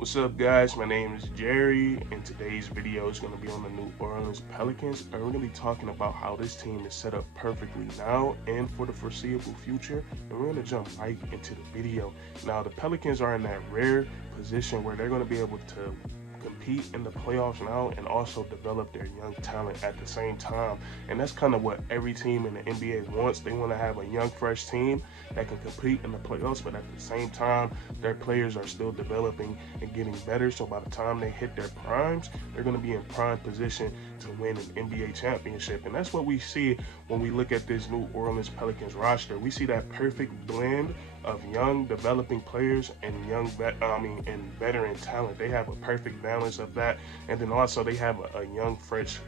What's up, guys? My name is Jerry, and today's video is going to be on the New Orleans Pelicans. And we're going to be talking about how this team is set up perfectly now and for the foreseeable future. And we're going to jump right into the video. Now, the Pelicans are in that rare position where they're going to be able to compete in the playoffs now and also develop their young talent at the same time. And that's kind of what every team in the NBA wants. They want to have a young, fresh team that can compete in the playoffs, but at the same time, their players are still developing and getting better. So by the time they hit their primes, they're going to be in prime position to win an NBA championship. And that's what we see when we look at this New Orleans Pelicans roster. We see that perfect blend of young developing players and and veteran talent. They have a perfect balance of that, and then also they have a young fresh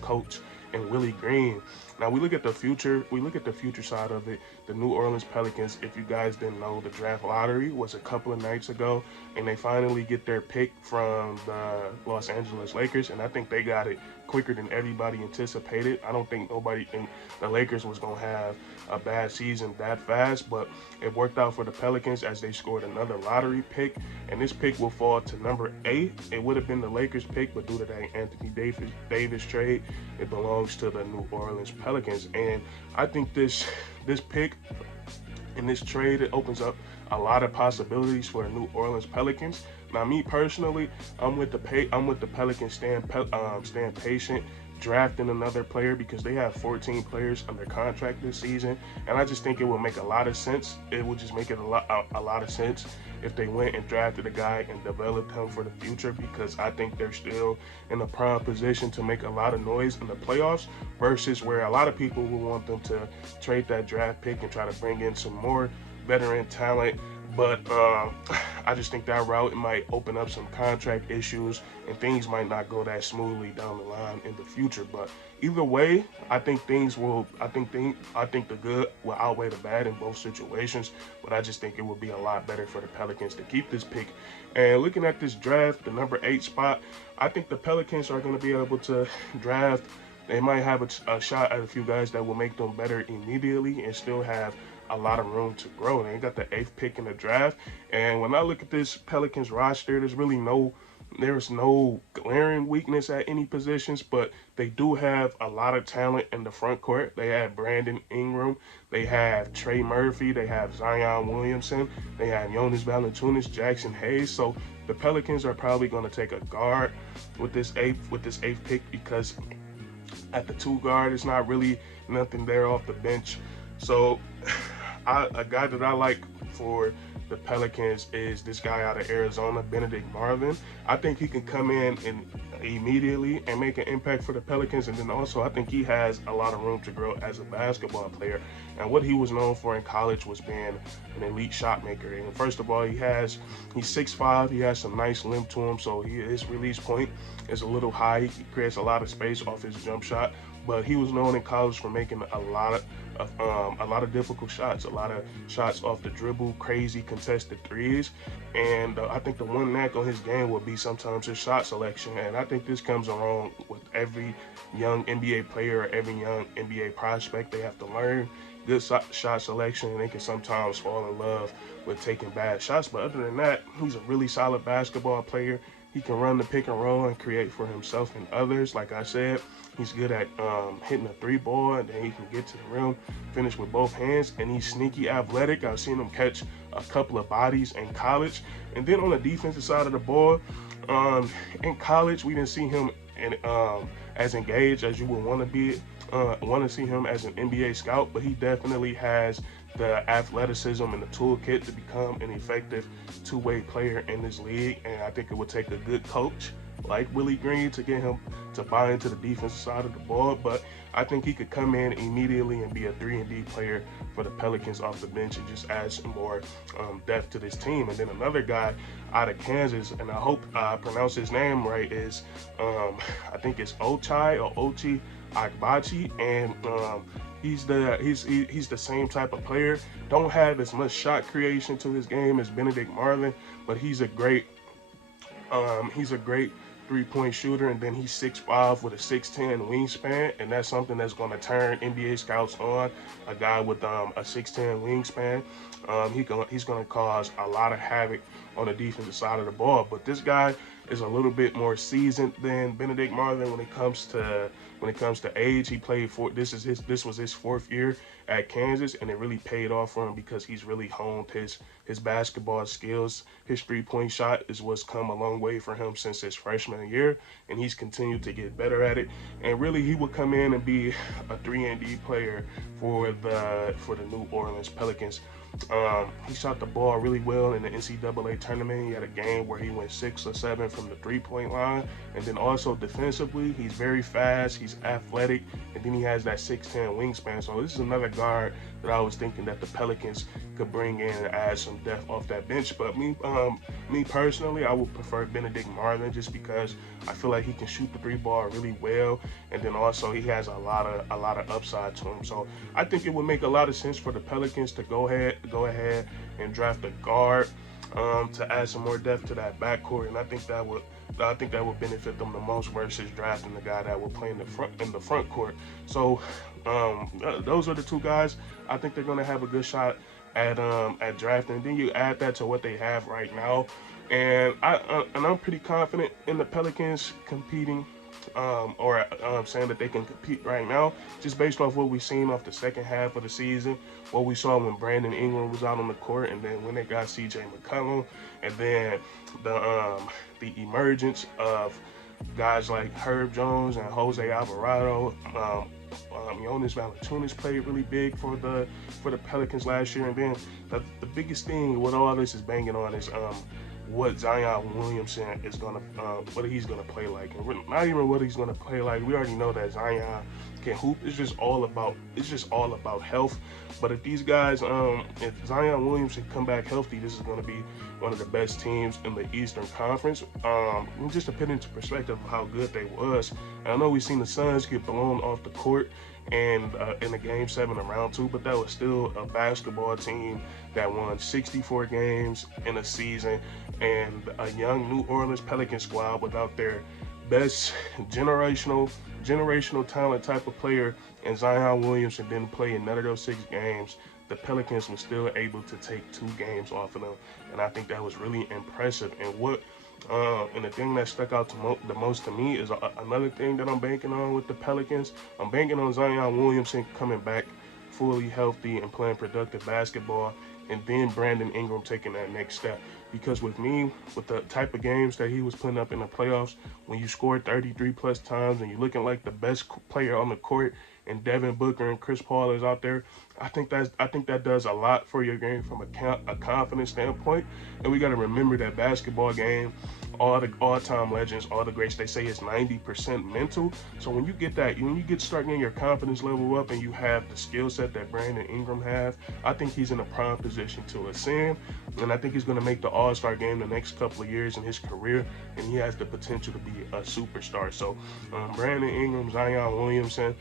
coach and Willie Green. Now we look at the future. We look at the future side of it. The New Orleans Pelicans, if you guys didn't know, the draft lottery was a couple of nights ago, and they finally get their pick from the Los Angeles Lakers, and I think they got it quicker than everybody anticipated. I don't think nobody think the Lakers was gonna have a bad season that fast, but it worked out for the Pelicans as they scored another lottery pick, and this pick will fall to number 8. It would have been the Lakers pick, but due to that Anthony Davis trade, it belongs to the New Orleans Pelicans. And I think this pick in this trade, it opens up a lot of possibilities for the New Orleans Pelicans. Now, me personally, I'm with the Pelicans staying patient, drafting another player because they have 14 players under contract this season, and I just think it would make a lot of sense. It would just make it a lot of sense if they went and drafted a guy and developed him for the future, because I think they're still in a prime position to make a lot of noise in the playoffs versus where a lot of people will want them to trade that draft pick and try to bring in some more veteran talent. But I just think that route, it might open up some contract issues and things might not go that smoothly down the line in the future. But either way, I think the good will outweigh the bad in both situations. But I just think it would be a lot better for the Pelicans to keep this pick. And looking at this draft, the number 8 spot, I think the Pelicans are going to be able to draft. They might have a shot at a few guys that will make them better immediately and still have a lot of room to grow. They got the 8th pick in the draft, and when I look at this Pelicans roster, there's no glaring weakness at any positions, but they do have a lot of talent in the front court. They have Brandon Ingram, they have Trey Murphy, they have Zion Williamson, they have Jonas Valanciunas, Jackson Hayes. So the Pelicans are probably going to take a guard with this eighth pick, because at the 2 guard, it's not really nothing there off the bench. So a guy that I like for the Pelicans is this guy out of Arizona, Benedict Marvin. I think he can come in and immediately and make an impact for the Pelicans. And then also, I think he has a lot of room to grow as a basketball player. And what he was known for in college was being an elite shot maker. And first of all, he's 6'5", he has some nice limb to him, so his release point is a little high. He creates a lot of space off his jump shot. But he was known in college for making a lot of difficult shots, a lot of shots off the dribble, crazy contested threes. And I think the one knack on his game will be sometimes his shot selection. And I think this comes along with every young NBA player or every young NBA prospect. They have to learn good shot selection, and they can sometimes fall in love with taking bad shots. But other than that, he's a really solid basketball player. He can run the pick and roll and create for himself and others. Like I said, he's good at hitting a 3 ball, and then he can get to the rim, finish with both hands, and he's sneaky athletic. I've seen him catch a couple of bodies in college. And then on the defensive side of the ball, in college, we didn't see him as engaged as you would want to see him as an NBA scout, but he definitely has the athleticism and the toolkit to become an effective 2-way player in this league. And I think it would take a good coach like Willie Green to get him to buy into the defensive side of the ball. But I think he could come in immediately and be a 3-and-D player for the Pelicans off the bench and just add some more depth to this team. And then another guy out of Kansas, and I hope I pronounce his name right, is I think it's Ochai Agbaji, and he's the same type of player. Don't have as much shot creation to his game as Benedict Marvin, but he's a great three-point shooter, and then he's 6'5" with a 6'10" wingspan, and that's something that's going to turn NBA scouts on. A guy with a 6'10" wingspan, he's going to cause a lot of havoc on the defensive side of the ball. But this guy is a little bit more seasoned than Benedict Marlin when it comes to age. He played for this was his 4th year at Kansas, and it really paid off for him because he's really honed his basketball skills. His 3-point shot is what's come a long way for him since his freshman year, and he's continued to get better at it. And really, he would come in and be a 3-and-D player for the New Orleans Pelicans. He shot the ball really well in the NCAA tournament. He had a game where he went 6 or 7 from the 3-point line. And then also defensively, he's very fast, he's athletic, and then he has that 6'10" wingspan. So this is another guard that I was thinking that the Pelicans could bring in and add some depth off that bench. But me personally, I would prefer Benedict Marlin just because I feel like he can shoot the 3-ball really well, and then also he has a lot of upside to him. So I think it would make a lot of sense for the Pelicans to go ahead and draft a guard to add some more depth to that backcourt, and I think that would benefit them the most versus drafting the guy that will play in the front court. So those are the two guys. I think they're going to have a good shot at drafting. And then you add that to what they have right now, and I'm pretty confident in the Pelicans competing. Saying that they can compete right now, just based off what we've seen off the second half of the season, what we saw when Brandon Ingram was out on the court, and then when they got CJ McCollum, and then the emergence of guys like Herb Jones and Jose Alvarado. Jonas Valanciunas played really big for the Pelicans last year, and then the biggest thing with all this is banging on is what Zion Williamson is what he's gonna play like, and not even what he's gonna play like. We already know that Zion can hoop. It's just all about health. But if these guys, if Zion Williamson come back healthy, this is gonna be one of the best teams in the Eastern Conference. Just to put into perspective of how good they was. And I know we've seen the Suns get blown off the court and in the Game 7 of round 2, but that was still a basketball team that won 64 games in a season, and a young New Orleans Pelicans squad without their best generational talent type of player, and Zion Williamson didn't play in none of those 6 games. The Pelicans were still able to take 2 games off of them, and I think that was really impressive. And the thing that stuck out the most to me is another thing that I'm banking on with the Pelicans. I'm banking on Zion Williamson coming back fully healthy and playing productive basketball, and then Brandon Ingram taking that next step. Because with the type of games that he was putting up in the playoffs, when you score 33 plus times and you're looking like the best player on the court, and Devin Booker and Chris Paul is out there, I think that does a lot for your game from a confidence standpoint. And we got to remember that basketball game, all the all-time legends, all the greats, they say it's 90% mental. So when you start getting your confidence level up and you have the skill set that Brandon Ingram have, I think he's in a prime position to ascend, and I think he's going to make the All-Star game the next couple of years in his career, and he has the potential to be a superstar. So Brandon Ingram, Zion Williamson,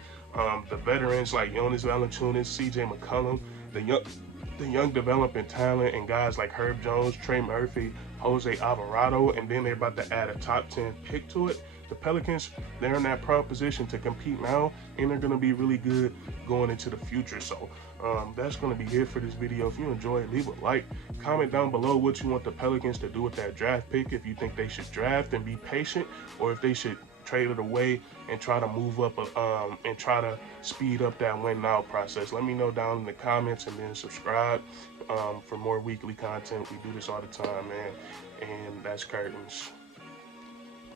the veterans like Jonas Valanciunas, CJ McCollum, the young developing talent, and guys like Herb Jones, Trey Murphy, Jose Alvarado, and then they're about to add a top 10 pick to it. The Pelicans, they're in that prime position to compete now, and they're going to be really good going into the future. So that's going to be it for this video. If you enjoyed, leave a like, comment down below what you want the Pelicans to do with that draft pick, if you think they should draft and be patient, or if they should trade it away and try to move up and try to speed up that win now process. Let me know down in the comments, and then subscribe for more weekly content. We do this all the time, man. And that's curtains.